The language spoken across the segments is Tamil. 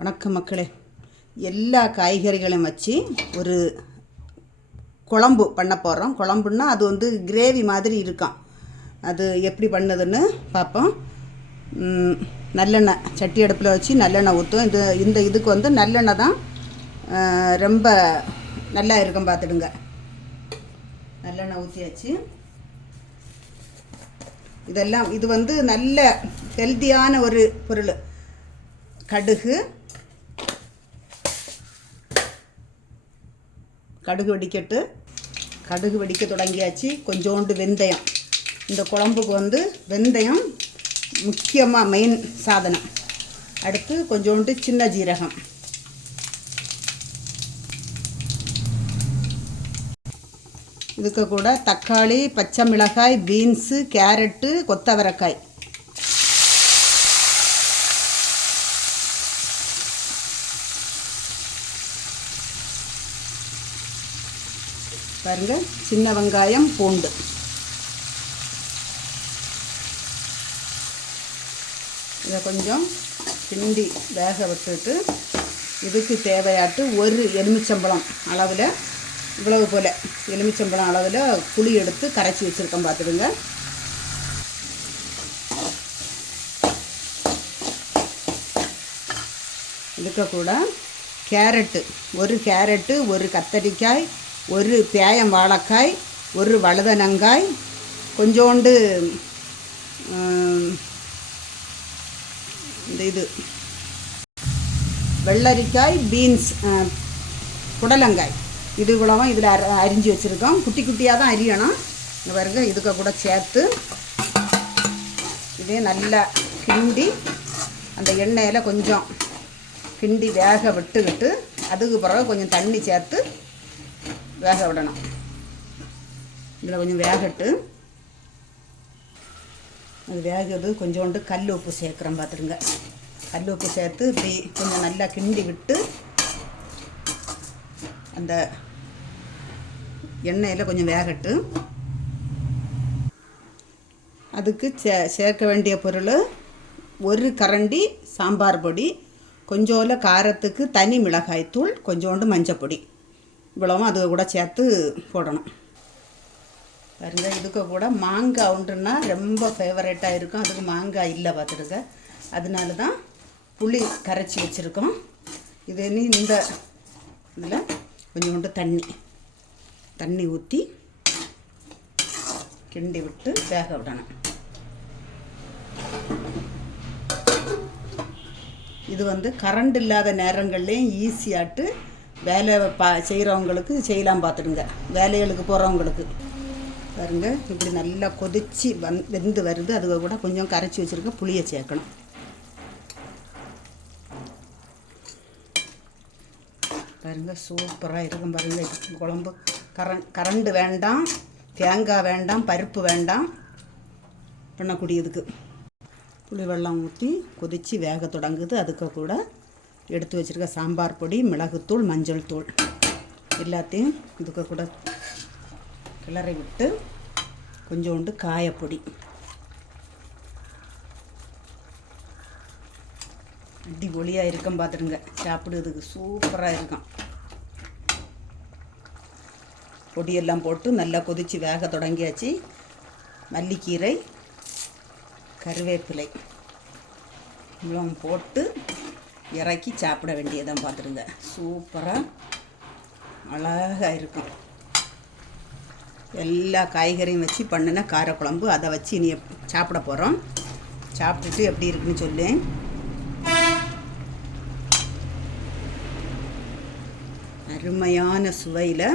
வணக்கம் மக்களே. எல்லா காய்கறிகளையும் வச்சு ஒரு குழம்பு பண்ண போகிறோம் குழம்புன்னா அது வந்து கிரேவி மாதிரி இருக்கும். அது எப்படி பண்ணுதுன்னு பார்ப்போம் நல்லெண்ணெய் சட்டி அடுப்பில் வச்சு நல்லெண்ணெய் ஊற்றும் இது இந்த இதுக்கு வந்து நல்லெண்ணெய் தான் ரொம்ப நல்லா இருக்கும் பார்த்துடுங்க. நல்லெண்ணெய் ஊற்றியாச்சு இதெல்லாம் இது வந்து நல்ல ஹெல்த்தியான ஒரு பொருள். கடுகு கடுகு வெடிக்கட்டு. கடுகு வெடிக்க தொடங்கியாச்சு. கொஞ்சோண்டு வெந்தயம். இந்த குழம்புக்கு வந்து வெந்தயம் முக்கியமாக மெயின் சாதனம். அடுத்து கொஞ்சோண்டு சின்ன ஜீரகம். இதுக்கு கூட தக்காளி பச்சை மிளகாய் பீன்ஸு கேரட்டு கொத்தவரக்காய். பாருங்க சின்ன வெங்காயம் பூண்டு. இதை கொஞ்சம் கிண்டி வேக விட்டுட்டு இதுக்கு தேவையாட்டு ஒரு எலுமிச்சம்பழம் அளவில் இவ்வளவு போல் எலுமிச்சம்பழம் அளவில் புளி எடுத்து கரைச்சி வச்சுருக்கோம் பார்த்துடுங்க இதுக்கு கூட கேரட்டு ஒரு கேரட்டு ஒரு கத்தரிக்காய் ஒரு தேயம் வாழைக்காய் ஒரு வழுதனங்காய் கொஞ்சோண்டு இந்த இது. வெள்ளரிக்காய் பீன்ஸ் புடலங்காய். இது இவ்வளவும் இதில் அர அரிஞ்சு வச்சுருக்கோம். குட்டி குட்டியாக தான் அரியணும். இந்த பாருங்க இதுக்கு கூட சேர்த்து இதே நல்லா கிண்டி அந்த எண்ணெயில் கொஞ்சம் கிண்டி வேக விட்டுக்கிட்டு அதுக்கு பிறகு கொஞ்சம் தண்ணி சேர்த்து வேக விடணும் இதில் கொஞ்சம் வேகட்டு. அது வேகிறது கொஞ்சோண்டு கல் உப்பு சேர்க்குறோம் பார்த்துருங்க கல் உப்பு சேர்த்து இப்படி கொஞ்சம் நல்லா கிண்டி விட்டு அந்த எண்ணெயில் கொஞ்சம் வேகட்டு. அதுக்கு சே சேர்க்க வேண்டிய பொருள் ஒரு கரண்டி சாம்பார் பொடி கொஞ்சோல காரத்துக்கு தனி மிளகாய்த்தூள் கொஞ்சோண்டு மஞ்சப்பொடி. இவ்வளவும் அது கூட சேர்த்து போடணும். பாருங்க இதுக்கு கூட மாங்காய் உண்டுன்னா ரொம்ப ஃபேவரேட்டாக இருக்கும். அதுக்கு மாங்காய் இல்லை பார்த்துடுங்க அதனால தான் புளி கரைச்சி வச்சுருக்கோம். இது இனி இந்த இதில் கொஞ்சோண்டு தண்ணி. தண்ணி ஊற்றி கிண்டி விட்டு வேக விடணும். இது வந்து கரண்ட் இல்லாத நேரங்கள்லேயும் ஈஸியாட்டு வேலை பா செய்கிறவங்களுக்கு செய்யலாம் பார்த்துடுங்க. வேலைகளுக்கு போகிறவங்களுக்கு பாருங்க இப்படி நல்லா கொதித்து வந் வெந்து வருது. அது கூட கொஞ்சம் கரைச்சி வச்சுருக்க புளியை சேர்க்கணும். பாருங்க சூப்பராக இருக்கும் பாருங்க. குழம்பு. கரண்ட் கரண்டு வேண்டாம். தேங்காய் வேண்டாம். பருப்பு வேண்டாம். பண்ணக்கூடியதுக்கு. புளி வெள்ளம் ஊற்றி கொதித்து வேக தொடங்குது. அதுக்கு கூட எடுத்து வச்சுருக்க சாம்பார் பொடி மிளகுத்தூள் மஞ்சள் தூள். எல்லாத்தையும் இதுக்கு கூட கிளறி விட்டு கொஞ்சோண்டு காயப்பொடி. அடிப்பொலியாக இருக்கும் பார்த்துருங்க சாப்பிடுறதுக்கு சூப்பராக இருக்கும். பொடியெல்லாம் போட்டு நல்லா கொதித்து வேக தொடங்கியாச்சு. மல்லிக்கீரை கருவேப்பிலை இவ்வளோ போட்டு இறக்கி சாப்பிட வேண்டியதான் பார்த்துருங்க சூப்பராக அழகாக இருக்கும் எல்லா காய்கறியும் வச்சு பண்ணின காரக்குழம்பு. அதை வச்சு இனி சாப்பிட போகிறோம் சாப்பிட்டுட்டு எப்படி இருக்குன்னு சொல்லு அருமையான சுவையில்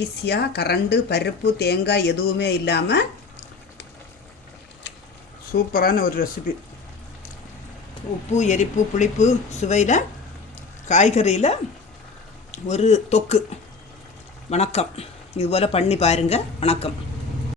ஈஸியாக கரண்டு பருப்பு தேங்காய் எதுவுமே இல்லாமல் சூப்பரான ஒரு ரெசிபி. உப்பு எரிப்பு புளிப்பு சுவையில் காய்கறியில் ஒரு தொக்கு. வணக்கம். இதுபோல் பண்ணி பாருங்கள் வணக்கம்.